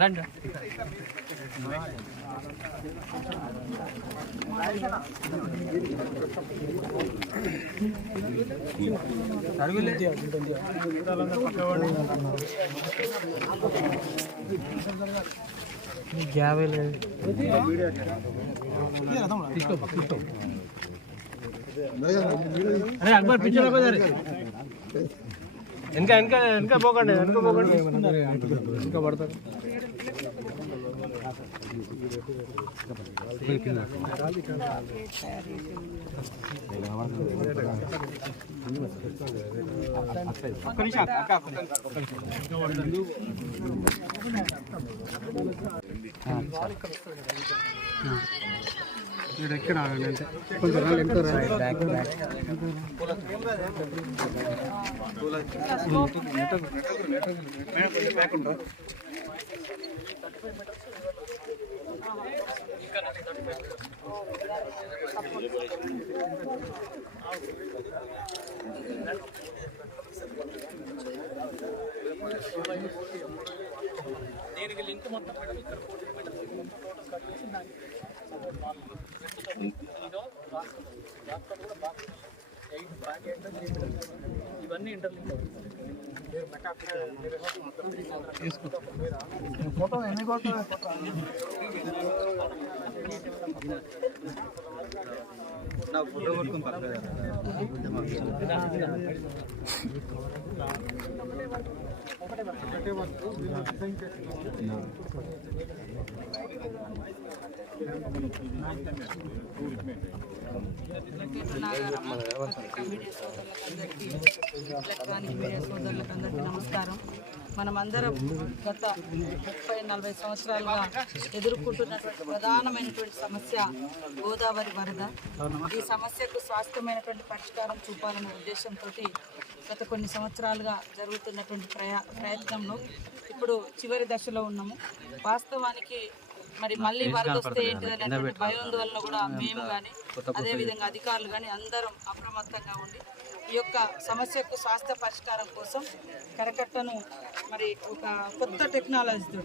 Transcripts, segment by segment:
రండి. अरे अकबर पीछे लगो जरा इनका इनका इनका पोकंడి इनका पोकंడి इनका पड़ता ఎక్కడ ఆగండి కొంచెం ఎంత బ్యాక్ దీనికి లింక్ మొత్తం మేడం ఇక్కడ ఇవన్నీ ఇంటర్లింక్ ఫోటో ఎన్ని నా ఫోటో కొట్టుకుని పర్లేదు ఎలక్ట్రానిక్ మీడియా సోదరులకు అందరికీ నమస్కారం. మనమందరం గత 30-40 సంవత్సరాలుగా ఎదుర్కొంటున్నటువంటి ప్రధానమైనటువంటి సమస్య గోదావరి వరద. ఈ సమస్యకు శాశ్వతమైనటువంటి పరిష్కారం చూపాలనే ఉద్దేశంతో గత కొన్ని సంవత్సరాలుగా జరుగుతున్నటువంటి ప్రయత్నంలో ఇప్పుడు చివరి దశలో ఉన్నాము. వాస్తవానికి మరి మళ్ళీ వరద వస్తే ఏంటిదనేటువంటి భయాందోళన కూడా మేము కానీ అదేవిధంగా అధికారులు కానీ అందరం అప్రమత్తంగా ఉండి ఈ యొక్క సమస్యకు శాశ్వత పరిష్కారం కోసం కరకట్టను మరి ఒక కొత్త టెక్నాలజీతో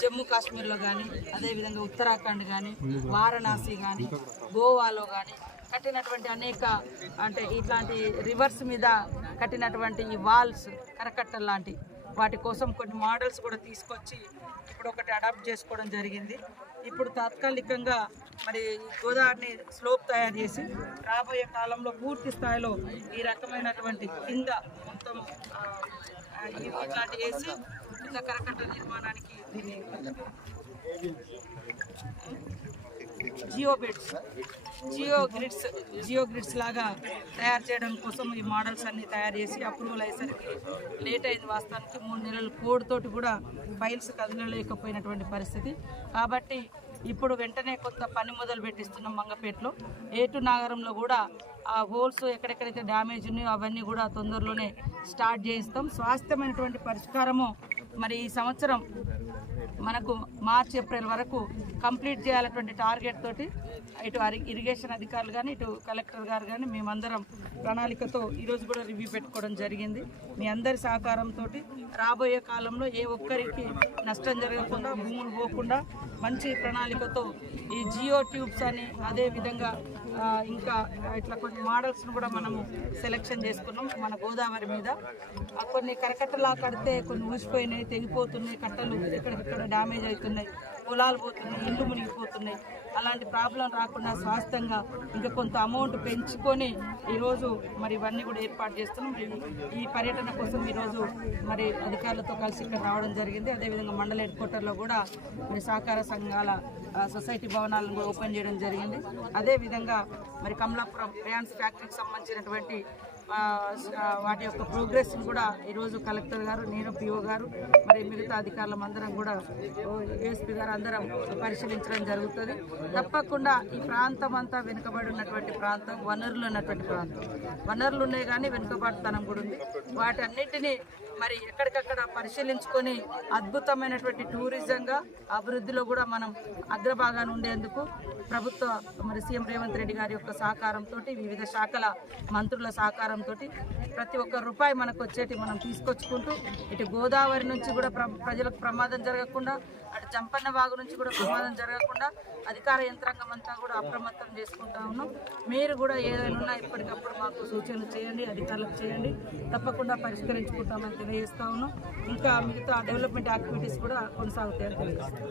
జమ్మూ కాశ్మీర్లో కానీ అదేవిధంగా ఉత్తరాఖండ్ కానీ వారణాసి కానీ గోవాలో కానీ కట్టినటువంటి అనేక అంటే ఇట్లాంటి రివర్స్ మీద కట్టినటువంటి ఈ వాల్స్ కరకట్టలు లాంటి వాటి కోసం కొన్ని మోడల్స్ కూడా తీసుకొచ్చి ఇప్పుడు ఒకటి అడాప్ట్ చేసుకోవడం జరిగింది. ఇప్పుడు తాత్కాలికంగా మరి గోదావరిని స్లోప్ తయారు చేసి రాబోయే కాలంలో పూర్తి స్థాయిలో ఈ రకమైనటువంటి కింద మొత్తం ఇట్లాంటి వేసి కింద కరకట్ట నిర్మాణానికి జియో గ్రిడ్స్ లాగా తయారు చేయడం కోసం ఈ మోడల్స్ అన్ని తయారు చేసి అప్రూవల్ అయ్యేసరికి లేట్ అయింది. వాస్తవానికి 3 నెలల కోడ్ తోటి కూడా ఫైల్స్ కదలలేకపోయినటువంటి పరిస్థితి. కాబట్టి ఇప్పుడు వెంటనే కొత్త పని మొదలు పెట్టిస్తున్నాం. మంగపేటలో ఏటు నాగరంలో కూడా ఆ హోల్స్ ఎక్కడెక్కడైతే డ్యామేజ్ ఉన్నాయో అవన్నీ కూడా తొందరలోనే స్టార్ట్ చేయిస్తాం. శాశ్వతమైనటువంటి పరిష్కారము మరి ఈ సంవత్సరం మనకు మార్చి-ఏప్రిల్ వరకు కంప్లీట్ చేయాలన్నటువంటి టార్గెట్ తోటి ఇటు ఇరిగేషన్ అధికారులు కానీ ఇటు కలెక్టర్ గారు కానీ మేమందరం ప్రణాళికతో ఈరోజు కూడా రివ్యూ పెట్టుకోవడం జరిగింది. మీ అందరి సహకారంతో రాబోయే కాలంలో ఏ ఒక్కరికి నష్టం జరగకుండా భూములు పోకుండా మంచి ప్రణాళికతో ఈ జియో ట్యూబ్స్ అని అదేవిధంగా ఇంకా ఇట్లా కొన్ని మోడల్స్ను కూడా మనము సెలెక్షన్ చేసుకున్నాం. మన గోదావరి మీద కొన్ని కరకట్టలా కడితే కొన్ని ఊసిపోయినాయి, తెగిపోతున్నాయి, కట్టలు ఎక్కడికక్కడ డ్యామేజ్ అవుతున్నాయి, పొలాలు పోతున్నాయి, ఇల్లు మునిగిపోతున్నాయి. అలాంటి ప్రాబ్లం రాకుండా శాశ్వతంగా ఇంకా కొంత అమౌంట్ పెంచుకొని ఈరోజు మరి ఇవన్నీ కూడా ఏర్పాటు చేస్తున్నాం. ఈ పర్యటన కోసం ఈరోజు మరి అధికారులతో కలిసి ఇక్కడ రావడం జరిగింది. అదేవిధంగా మండల హెడ్ క్వార్టర్లో కూడా మరి సహకార సంఘాల సొసైటీ భవనాలను కూడా ఓపెన్ చేయడం జరిగింది. అదేవిధంగా మరి కమలాపురం రేయాన్స్ ఫ్యాక్టరీకి సంబంధించినటువంటి వాటి యొక్క ప్రోగ్రెస్ని కూడా ఈరోజు కలెక్టర్ గారు, నేను పిఓ గారు, మరి మిగతా అధికారులం అందరం కూడా ఏఎస్పీ గారు అందరం పరిశీలించడం జరుగుతుంది. తప్పకుండా ఈ ప్రాంతం అంతా వెనుకబడి ఉన్నటువంటి ప్రాంతం, వనరులు ఉన్నటువంటి ప్రాంతం. వనరులు ఉన్నాయి కానీ వెనుకబాటుతనం కూడా ఉంది. వాటన్నిటినీ మరి ఎక్కడికక్కడ పరిశీలించుకొని అద్భుతమైనటువంటి టూరిజంగా అభివృద్ధిలో కూడా మనం అగ్రభాగాన ఉండేందుకు ప్రభుత్వ మరి సీఎం రేవంత్ రెడ్డి గారి యొక్క సహకారంతో, వివిధ శాఖల మంత్రుల సహకారంతో ప్రతి ఒక్క రూపాయి మనకు వచ్చేటి మనం తీసుకొచ్చుకుంటూ ఇటు గోదావరి నుంచి కూడా ప్రజలకు ప్రమాదం జరగకుండా, అటు చంపన్న వాగు నుంచి కూడా ప్రమాదం జరగకుండా అధికార యంత్రాంగం అంతా కూడా అప్రమత్తం చేసుకుంటా ఉన్నాం. మీరు కూడా ఏదైనా ఉన్నా ఎప్పటికప్పుడు మాకు సూచనలు చేయండి, అధికారులకు చేయండి, తప్పకుండా పరిష్కరించుకుంటామని తెలియజేస్తా ఉన్నాం. ఇంకా మిగతా డెవలప్మెంట్ యాక్టివిటీస్ కూడా కొనసాగుతాయని తెలియజేస్తాం.